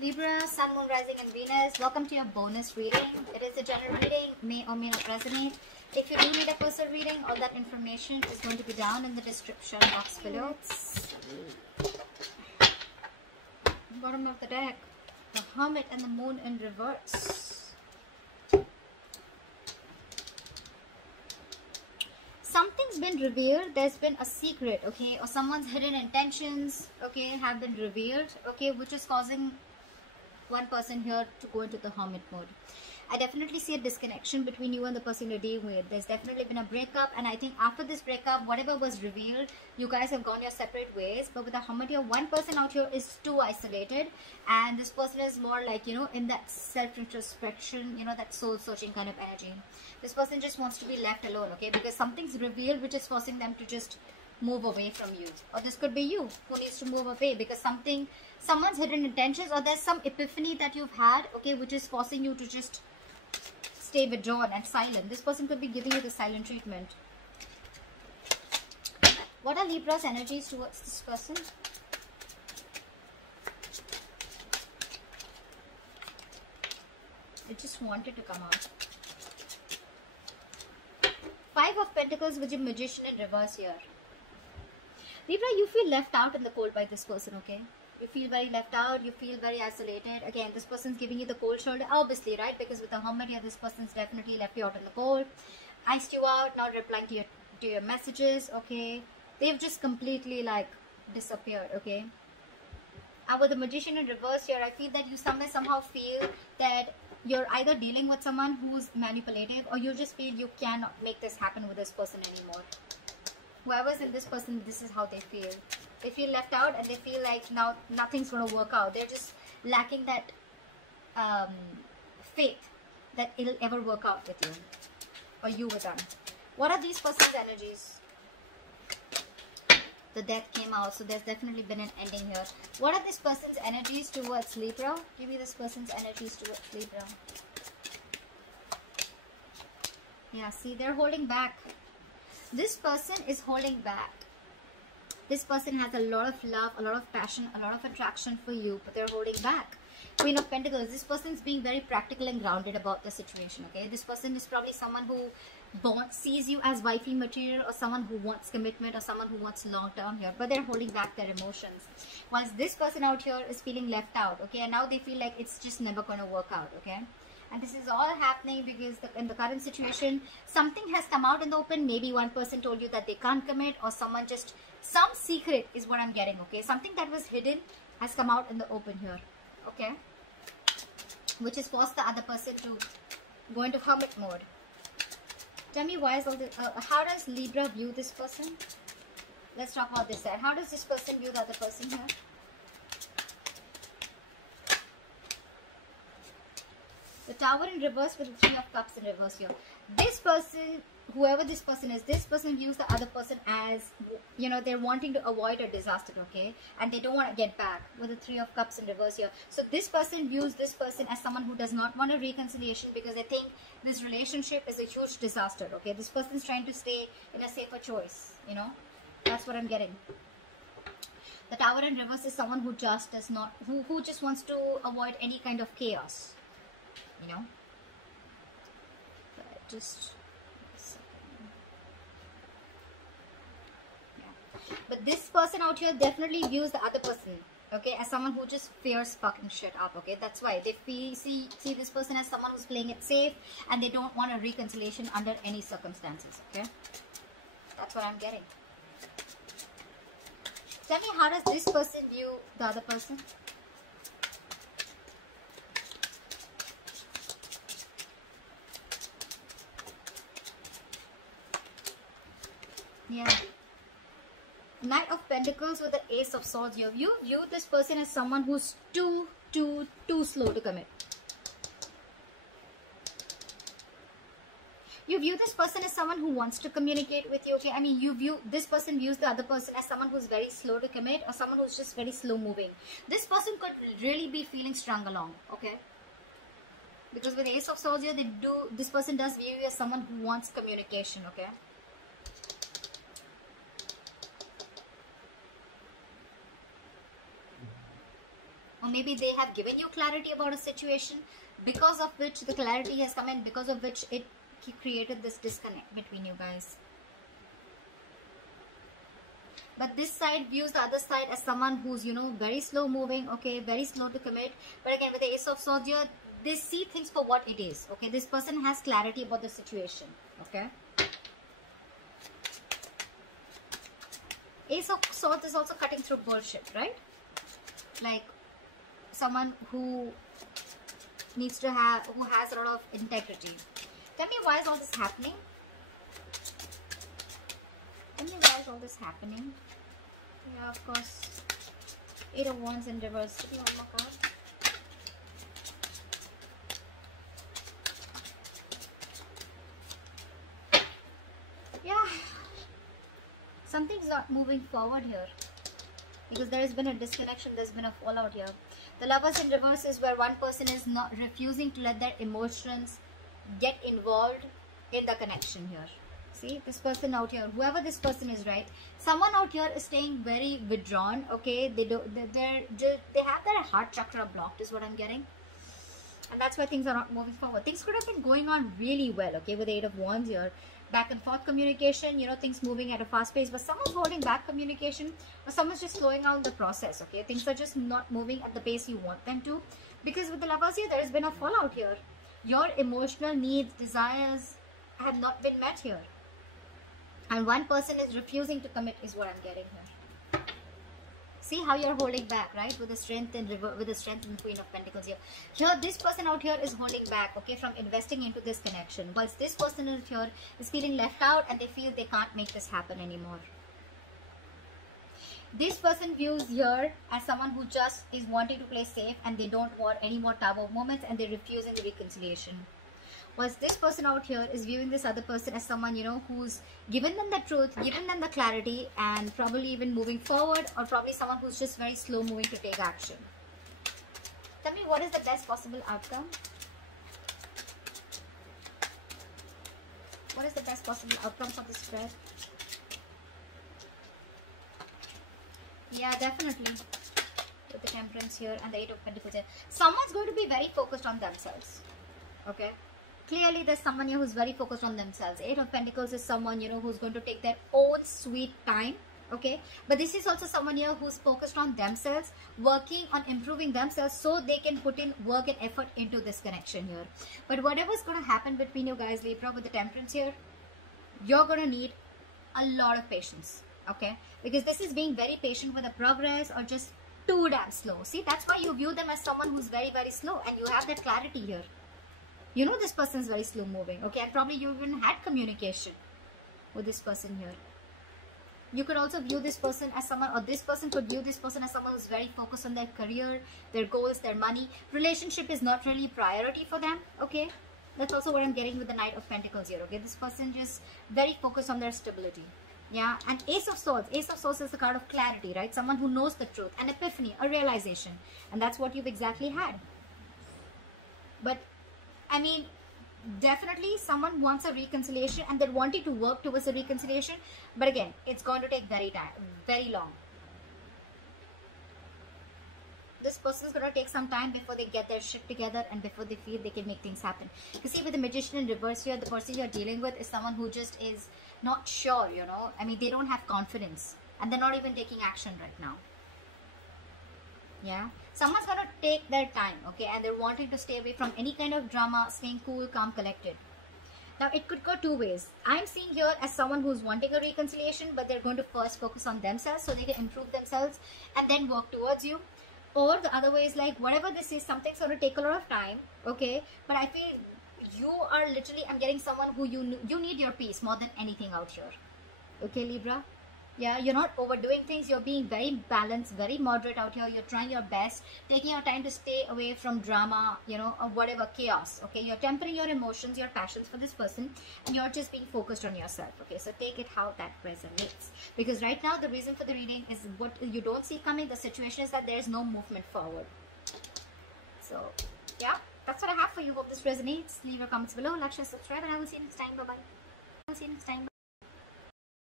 Libra, Sun, Moon, Rising and Venus. Welcome to your bonus reading. It is a general reading, may or may not resonate. If you do need a personal reading, all that information is going to be down in the description box below. Bottom of the deck, the Hermit and the Moon in reverse. Something's been revealed. There's been a secret, okay, or someone's hidden intentions, okay, have been revealed, okay, which is causing one person here to go into the hermit mode. I definitely see a disconnection between you and the person you're dealing with. There's definitely been a breakup, and I think after this breakup, whatever was revealed, you guys have gone your separate ways. But with the hermit here, one person out here is too isolated, and this person is more like, you know, in that self-introspection, you know, that soul-searching kind of energy. This person just wants to be left alone, okay, because something's revealed which is forcing them to just move away from you. Or this could be you who needs to move away because someone's hidden intentions, or there's some epiphany that you've had, okay, which is forcing you to just stay withdrawn and silent. This person could be giving you the silent treatment. What are Libra's energies towards this person? It just wanted to come out. Five of Pentacles with your Magician in reverse here. Libra, you feel left out in the cold by this person, okay? You feel very left out, you feel very isolated. Again, this person's giving you the cold shoulder, obviously, right? Because with the Hermit here, this person's definitely left you out in the cold, iced you out, not replying to your messages, okay? They've just completely, like, disappeared, okay? And with the Magician in reverse here, I feel that you somehow feel that you're either dealing with someone who's manipulative, or you just feel you cannot make this happen with this person anymore. Whoever's in this person, this is how they feel. They feel left out, and they feel like now nothing's going to work out. They're just lacking that faith that it'll ever work out with you, or you with them. What are these person's energies? The Death came out, so there's definitely been an ending here. What are this person's energies towards Libra? Give me this person's energies towards Libra. Yeah, see, they're holding back. This person is holding back. This person has a lot of love, a lot of passion, a lot of attraction for you, but they're holding back. Queen of Pentacles, this person's being very practical and grounded about the situation, okay? This person is probably someone who sees you as wifey material, or someone who wants commitment, or someone who wants long-term here, but they're holding back their emotions. Whilst this person out here is feeling left out, okay? And now they feel like it's just never going to work out, okay? And this is all happening because in the current situation, something has come out in the open. Maybe one person told you that they can't commit, or someone just, some secret is what I'm getting, okay? Something that was hidden has come out in the open here, okay? Which has forced the other person to go into hermit mode. Tell me why is all this, how does Libra view this person? Let's talk about this side. How does this person view the other person here? The Tower in reverse with the Three of Cups in reverse here. This person, whoever this person is, this person views the other person as, you know, they're wanting to avoid a disaster, okay? And they don't want to get back with the Three of Cups in reverse here. So this person views this person as someone who does not want a reconciliation, because they think this relationship is a huge disaster, okay? This person's trying to stay in a safer choice, you know? That's what I'm getting. The Tower in reverse is someone who just does not, who just wants to avoid any kind of chaos. You know, but just a second. Yeah. But this person out here definitely views the other person, okay, as someone who just fears fucking shit up, okay? That's why they see this person as someone who's playing it safe, and they don't want a reconciliation under any circumstances, okay? That's what I'm getting. Tell me, how does this person view the other person? Yeah. Knight of Pentacles with the Ace of Swords. You view this person as someone who's too slow to commit. You view this person as someone who wants to communicate with you, okay? I mean, this person views the other person as someone who's very slow to commit, or someone who's just very slow moving. This person could really be feeling strung along, okay? Because with Ace of Swords here, this person does view you as someone who wants communication, okay? or maybe they have given you clarity about a situation, because of which the clarity has come in, because of which it created this disconnect between you guys. But this side views the other side as someone who's, you know, very slow moving, okay, very slow to commit. But again, with the Ace of Swords here, they see things for what it is, okay. This person has clarity about the situation, okay. Ace of Swords is also cutting through bullshit, right? Like someone who needs to have, who has a lot of integrity. Tell me, why is all this happening? Tell me, why is all this happening? Yeah, of course. 8 of Wands in reverse. Give me one more card. Yeah. Something's not moving forward here. Because there has been a disconnection, there's been a fallout here. The Lovers in reverse is where one person is not refusing to let their emotions get involved in the connection here. See, this person out here, whoever this person is, right? Someone out here is staying very withdrawn, okay? They have their heart chakra blocked, is what I'm getting. And that's why things are not moving forward. Things could have been going on really well, okay, with the 8 of Wands here. Back and forth communication, you know, things moving at a fast pace, but someone's holding back communication, or someone's just slowing down the process, okay? Things are just not moving at the pace you want them to, because with the Lovers here, there has been a fallout here. Your emotional needs, desires have not been met here, and one person is refusing to commit, is what I'm getting here. See how you're holding back, right? With the Strength and Queen of Pentacles here. Here, this person out here is holding back, okay, from investing into this connection. Whilst this person out here is feeling left out and they feel they can't make this happen anymore. This person views here as someone who just is wanting to play safe, and they don't want any more Tower of moments, and they're refusing the reconciliation. Whilst this person out here is viewing this other person as someone, you know, who's given them the truth, given them the clarity, and probably even moving forward, or probably someone who's just very slow moving to take action. Tell me, what is the best possible outcome? What is the best possible outcome for this spread? Yeah, definitely. With the Temperance here and the 8 of Pentacles here. Someone's going to be very focused on themselves. Okay? Clearly, there's someone here who's very focused on themselves. 8 of Pentacles is someone, you know, who's going to take their own sweet time. Okay? But this is also someone here who's focused on themselves, working on improving themselves so they can put in work and effort into this connection here. But whatever's going to happen between you guys, Libra, with the Temperance here, you're going to need a lot of patience. Okay? Because this is being very patient with the progress, or just too damn slow. See, that's why you view them as someone who's very, very slow, and you have that clarity here. You know this person is very slow moving, okay? And probably you even had communication with this person here. You could also view this person as someone, or this person could view this person as someone who's very focused on their career, their goals, their money. Relationship is not really priority for them, okay? That's also what I'm getting with the Knight of Pentacles here, okay? This person just very focused on their stability. Yeah, and Ace of Swords. Ace of Swords is the card of clarity, right? Someone who knows the truth, an epiphany, a realization. And that's what you've exactly had. But I mean, definitely someone wants a reconciliation, and they're wanting to work towards a reconciliation. But again, it's going to take very long. This person is going to take some time before they get their shit together, and before they feel they can make things happen. You see, with the Magician in reverse here, the person you're dealing with is someone who just is not sure, you know. I mean, they don't have confidence, and they're not even taking action right now. Yeah, someone's gonna take their time, okay, and they're wanting to stay away from any kind of drama, staying cool, calm, collected. Now, it could go two ways. I'm seeing here as someone who's wanting a reconciliation, but they're going to first focus on themselves so they can improve themselves and then work towards you. Or the other way is like, whatever this is, something's going to take a lot of time, okay, but I feel you are literally, I'm getting someone who you need your peace more than anything out here. Okay, Libra? Yeah, you're not overdoing things. You're being very balanced, very moderate out here. You're trying your best, taking your time to stay away from drama, you know, or whatever, chaos. Okay, you're tempering your emotions, your passions for this person, and you're just being focused on yourself. Okay, so take it how that resonates. Because right now, the reason for the reading is what you don't see coming. The situation is that there is no movement forward. So, yeah, that's what I have for you. Hope this resonates. Leave your comments below, like, share, subscribe, and I will see you next time. Bye-bye. I will see you next time.